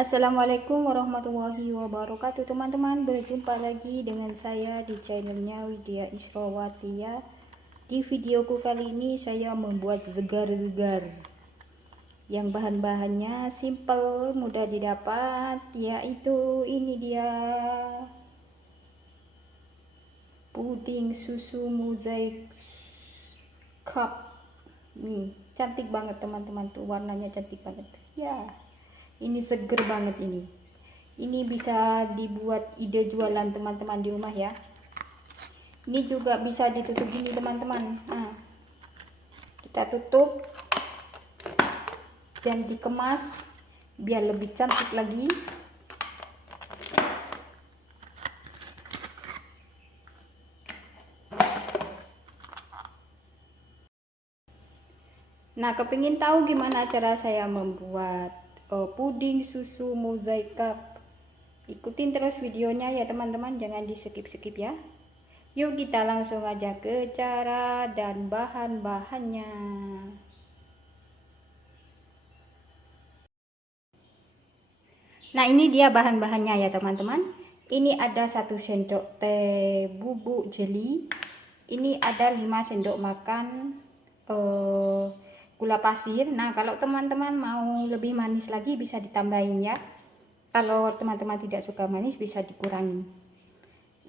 Assalamualaikum warahmatullahi wabarakatuh teman-teman, berjumpa lagi dengan saya di channelnya Widya Israwati ya. Di videoku kali ini saya membuat segar-segar yang bahan-bahannya simple, mudah didapat, yaitu ini dia puding susu mozaik cup. Nih cantik banget teman-teman, tuh warnanya cantik banget ya. Ini seger banget ini bisa dibuat ide jualan teman-teman di rumah ya. Ini juga bisa ditutup gini teman-teman. Nah, kita tutup dan dikemas biar lebih cantik lagi. Nah, kepingin tahu gimana cara saya membuat puding susu mozaik cup? Ikutin terus videonya ya teman-teman, jangan di skip-skip ya. Yuk kita langsung aja ke cara dan bahan-bahannya. Nah, ini dia bahan-bahannya ya teman-teman. Ini ada 1 sendok teh bubuk jeli. Ini ada 5 sendok makan gula pasir. Nah, kalau teman-teman mau lebih manis lagi bisa ditambahin ya. Kalau teman-teman tidak suka manis bisa dikurangi.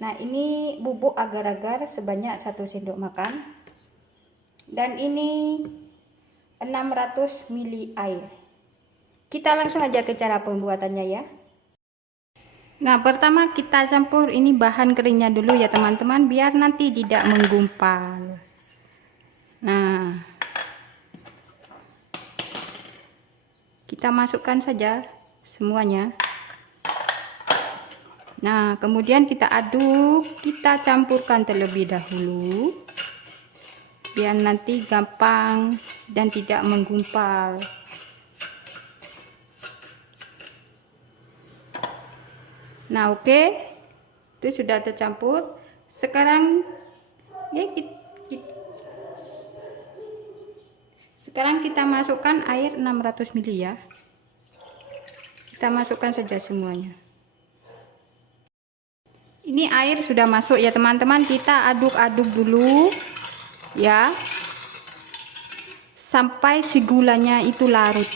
Nah, ini bubuk agar-agar sebanyak 1 sendok makan. Dan ini 600 ml air. Kita langsung aja ke cara pembuatannya ya. Nah, pertama kita campur ini bahan keringnya dulu ya teman-teman, biar nanti tidak menggumpal. Nah, kita masukkan saja semuanya. Nah, kemudian kita aduk, kita campurkan terlebih dahulu biar nanti gampang dan tidak menggumpal. Nah, oke, itu sudah tercampur. Sekarang ya kita masukkan air 600 ml ya. Kita masukkan saja semuanya. Ini air sudah masuk ya teman-teman, kita aduk-aduk dulu ya sampai si gulanya itu larut.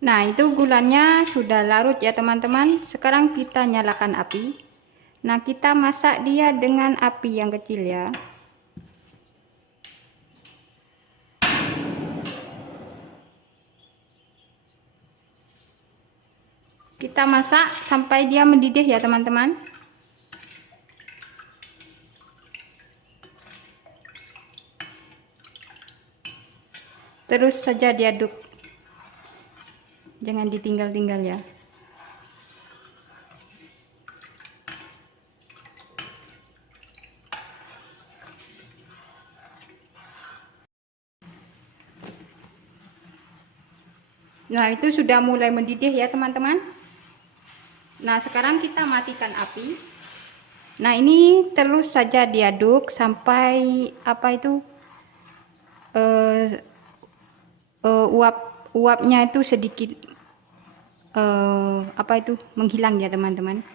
Nah, itu gulanya sudah larut ya teman-teman. Sekarang kita nyalakan api. Nah, kita masak dia dengan api yang kecil ya. Kita masak sampai dia mendidih ya teman-teman. Terus saja diaduk. Jangan ditinggal-tinggal ya. Nah, itu sudah mulai mendidih ya teman-teman. Nah, sekarang kita matikan api. Nah, ini terus saja diaduk sampai uapnya itu sedikit menghilang ya teman-teman.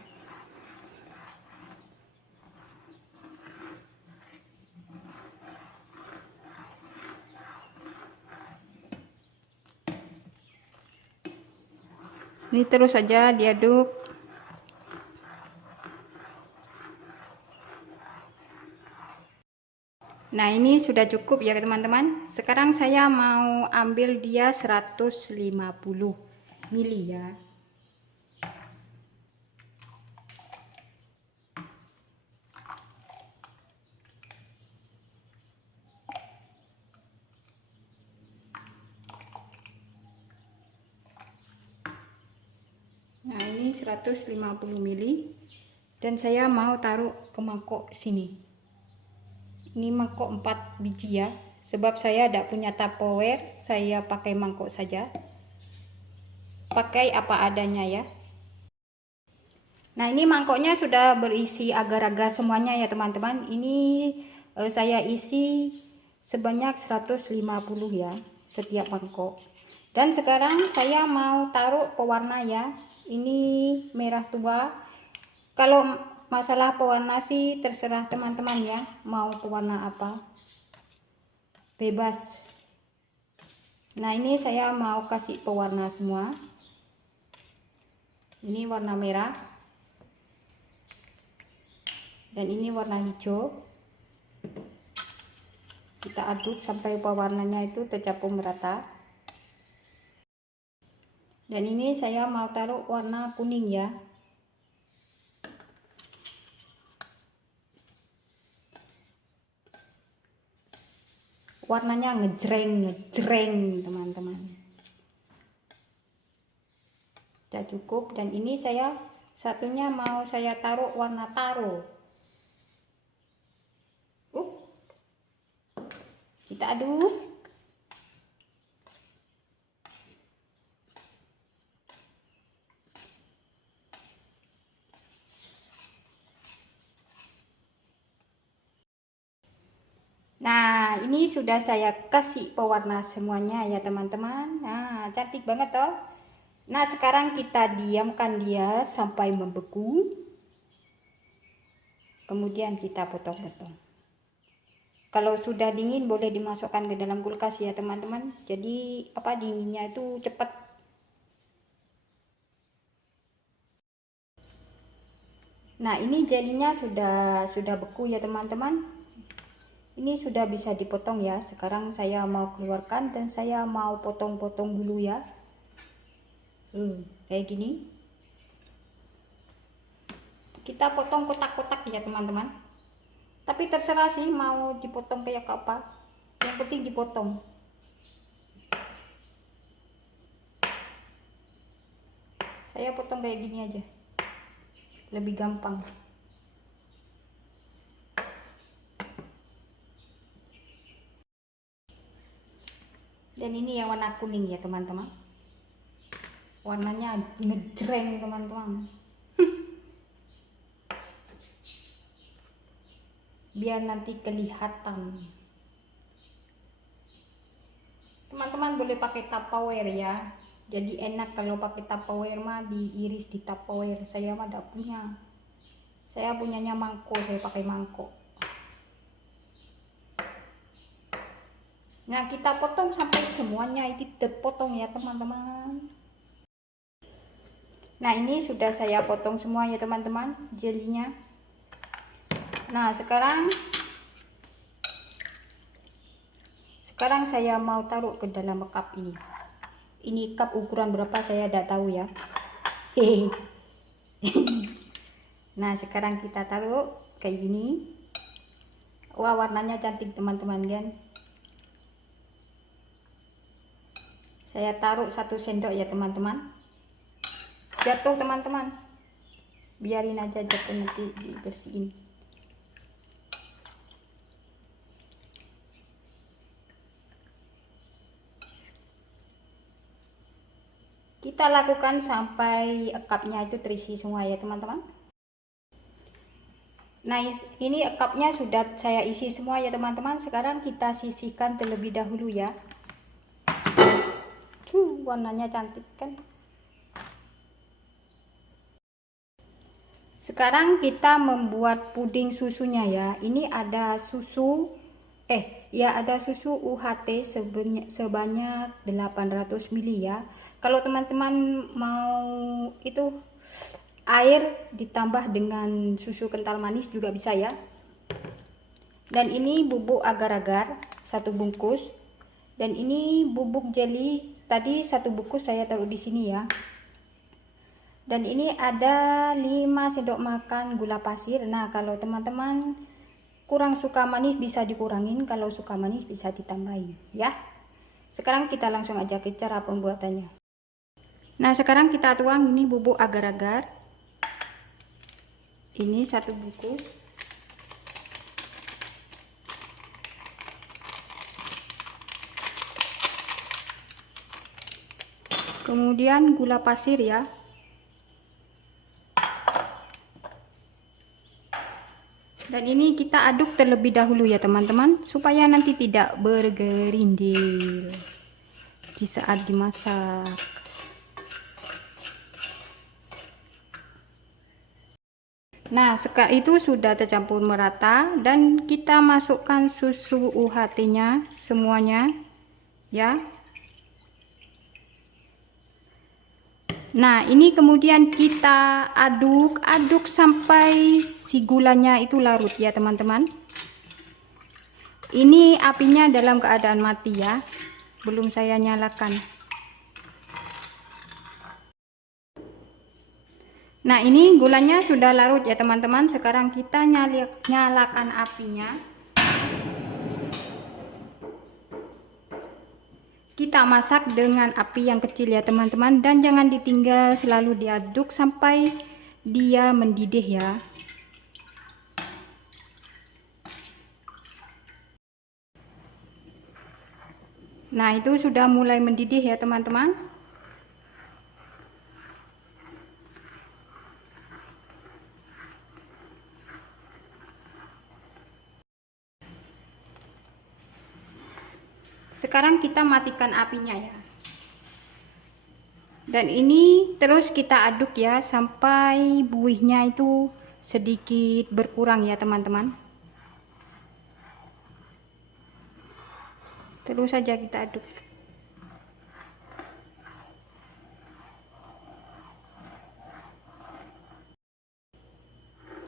Ini terus saja diaduk. Nah, ini sudah cukup ya teman-teman. Sekarang saya mau ambil dia 150 ml ya. Nah, ini 150 ml. Dan saya mau taruh ke mangkok sini. Ini mangkok 4 biji ya. Sebab saya tidak punya Tupperware, saya pakai mangkok saja. Pakai apa adanya ya. Nah, ini mangkoknya sudah berisi agar-agar semuanya ya teman-teman. Ini saya isi sebanyak 150 ya setiap mangkok. Dan sekarang saya mau taruh pewarna ya. Ini merah tua. Kalau masalah pewarna sih terserah teman-teman ya, mau pewarna apa, bebas. Nah, ini saya mau kasih pewarna semua. Ini warna merah. Dan ini warna hijau. Kita aduk sampai pewarnanya itu tercampur merata. Dan ini saya mau taruh warna kuning ya. Warnanya ngejreng teman-teman. Sudah cukup. Dan ini saya satunya mau saya taruh warna taro. Kita aduk. Nah, ini sudah saya kasih pewarna semuanya ya teman-teman. Nah, cantik banget toh. Nah, sekarang kita diamkan dia sampai membeku. Kemudian kita potong-potong. Kalau sudah dingin boleh dimasukkan ke dalam kulkas ya teman-teman. Jadi dinginnya itu cepat. Nah, ini jelinya sudah beku ya teman-teman. Ini sudah bisa dipotong ya. Sekarang saya mau keluarkan dan saya mau potong-potong dulu ya. Kayak gini. Kita potong kotak-kotak ya teman-teman. Tapi terserah sih mau dipotong kayak apa. Yang penting dipotong. Saya potong kayak gini aja. Lebih gampang. Dan ini yang warna kuning ya teman-teman. Warnanya ngejreng teman-teman. Biar nanti kelihatan. Teman-teman boleh pakai Tupperware ya. Jadi enak kalau pakai Tupperware mah diiris di Tupperware. Saya mah tidak punya. Saya punyanya mangkok, saya pakai mangkok. Nah, kita potong sampai semuanya itu terpotong ya teman-teman. Nah, ini sudah saya potong semua ya teman-teman, jelinya. Nah, sekarang saya mau taruh ke dalam cup ini. Ini cup ukuran berapa saya tidak tahu ya. Nah, sekarang kita taruh kayak gini. Wah, warnanya cantik teman-teman kan. Saya taruh 1 sendok ya teman-teman. Jatuh teman-teman. Biarin aja jatuh, nanti dibersihin. Kita lakukan sampai cupnya itu terisi semua ya teman-teman. Nah, ini cupnya sudah saya isi semua ya teman-teman. Sekarang kita sisihkan terlebih dahulu ya. Warnanya cantik kan. Sekarang kita membuat puding susunya ya. Ini ada susu ada susu UHT sebanyak 800 ml ya. Kalau teman-teman mau itu air ditambah dengan susu kental manis juga bisa ya. Dan ini bubuk agar-agar 1 bungkus. Dan ini bubuk jeli tadi 1 bungkus saya taruh di sini ya. Dan ini ada 5 sendok makan gula pasir. Nah, kalau teman-teman kurang suka manis bisa dikurangin, kalau suka manis bisa ditambahin ya. Sekarang kita langsung aja ke cara pembuatannya. Nah, sekarang kita tuang ini bubuk agar-agar. Ini 1 bungkus. Kemudian gula pasir ya. Dan ini kita aduk terlebih dahulu ya teman-teman, supaya nanti tidak bergerindil di saat dimasak. Nah, setelah itu sudah tercampur merata dan kita masukkan susu UHT-nya semuanya ya. Nah, ini kemudian kita aduk-aduk sampai si gulanya itu larut ya teman-teman. Ini apinya dalam keadaan mati ya, belum saya nyalakan. Nah, ini gulanya sudah larut ya teman-teman. Sekarang kita nyalakan apinya. Kita masak dengan api yang kecil ya teman-teman, dan jangan ditinggal, selalu diaduk sampai dia mendidih ya. Nah, itu sudah mulai mendidih ya teman-teman. Sekarang kita matikan apinya ya. Dan ini terus kita aduk ya sampai buihnya itu sedikit berkurang ya teman-teman. Terus saja kita aduk.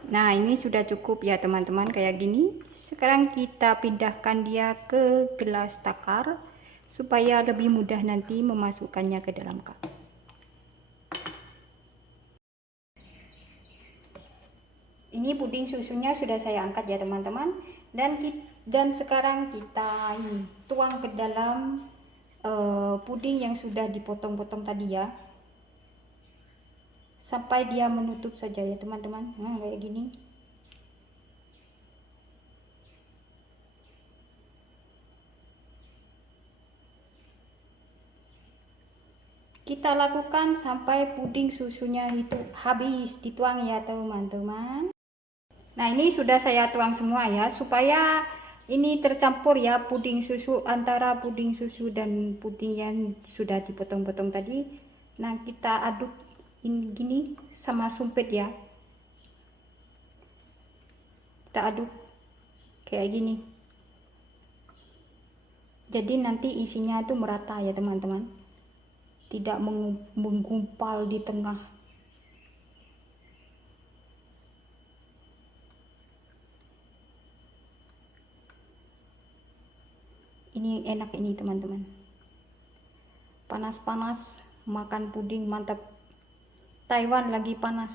Nah, ini sudah cukup ya teman-teman, kayak gini. Sekarang kita pindahkan dia ke gelas takar supaya lebih mudah nanti memasukkannya ke dalam cup. Ini puding susunya sudah saya angkat ya teman-teman, dan sekarang kita ini tuang ke dalam puding yang sudah dipotong-potong tadi ya, sampai dia menutup saja ya teman-teman. Nah, kayak gini. Kita lakukan sampai puding susunya itu habis dituang ya teman-teman. Nah, ini sudah saya tuang semua ya, supaya ini tercampur ya puding susu, antara puding susu dan puding yang sudah dipotong-potong tadi. Nah, kita aduk ini gini sama sumpit ya. Kita aduk kayak gini. Jadi nanti isinya itu merata ya teman-teman, tidak menggumpal di tengah. Ini enak ini teman-teman, panas-panas makan puding mantap. Taiwan lagi panas,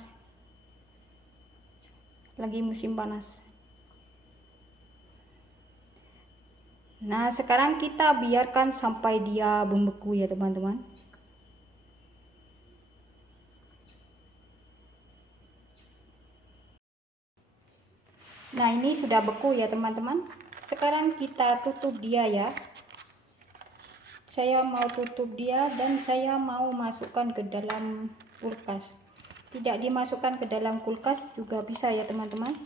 lagi musim panas. Nah, sekarang kita biarkan sampai dia membeku ya teman-teman. Nah, ini sudah beku ya teman-teman. Sekarang kita tutup dia ya. Saya mau tutup dia dan saya mau masukkan ke dalam kulkas. Tidak dimasukkan ke dalam kulkas juga bisa ya teman-teman,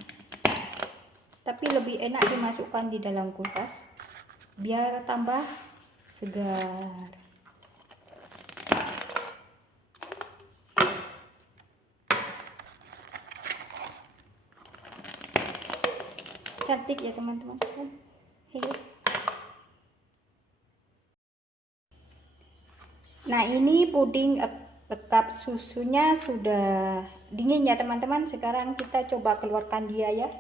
tapi lebih enak dimasukkan di dalam kulkas biar tambah segar. Cantik ya teman-teman. Nah, ini puding cup susunya sudah dingin ya teman-teman. Sekarang kita coba keluarkan dia ya.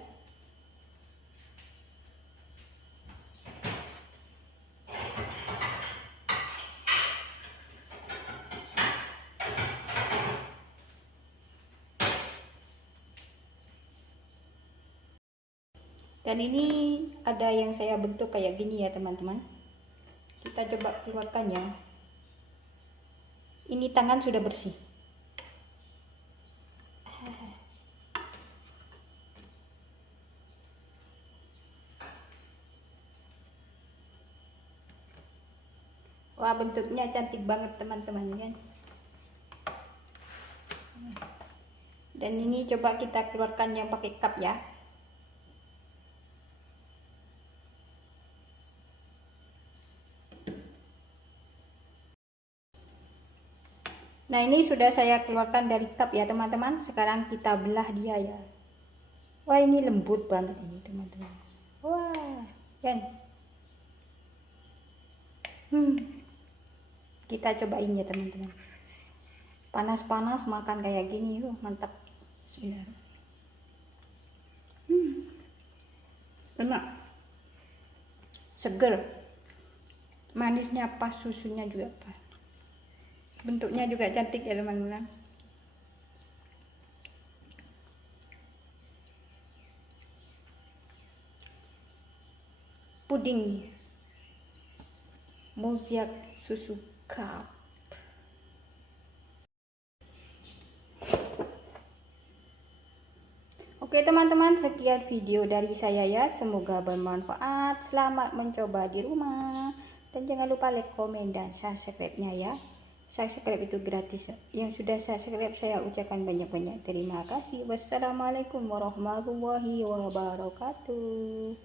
Dan ini ada yang saya bentuk kayak gini ya teman-teman. Kita coba keluarkan ya. Ini tangan sudah bersih. Wah, bentuknya cantik banget teman-teman kan. Dan ini coba kita keluarkan yang pakai cup ya. Nah, ini sudah saya keluarkan dari cup ya teman-teman. Sekarang kita belah dia ya. Wah, ini lembut banget ini teman-teman. Wah, kan. Kita cobain ya teman-teman. Panas-panas makan kayak gini, mantap. Bismillah. Enak, seger, manisnya pas, susunya juga pas, bentuknya juga cantik ya teman-teman. Puding Mozart susu cup. Oke teman-teman, sekian video dari saya ya, semoga bermanfaat. Selamat mencoba di rumah, dan jangan lupa like, komen, dan subscribe-nya ya. Subscribe itu gratis. Yang sudah subscribe saya ucapkan banyak-banyak terima kasih. Wassalamualaikum warahmatullahi wabarakatuh.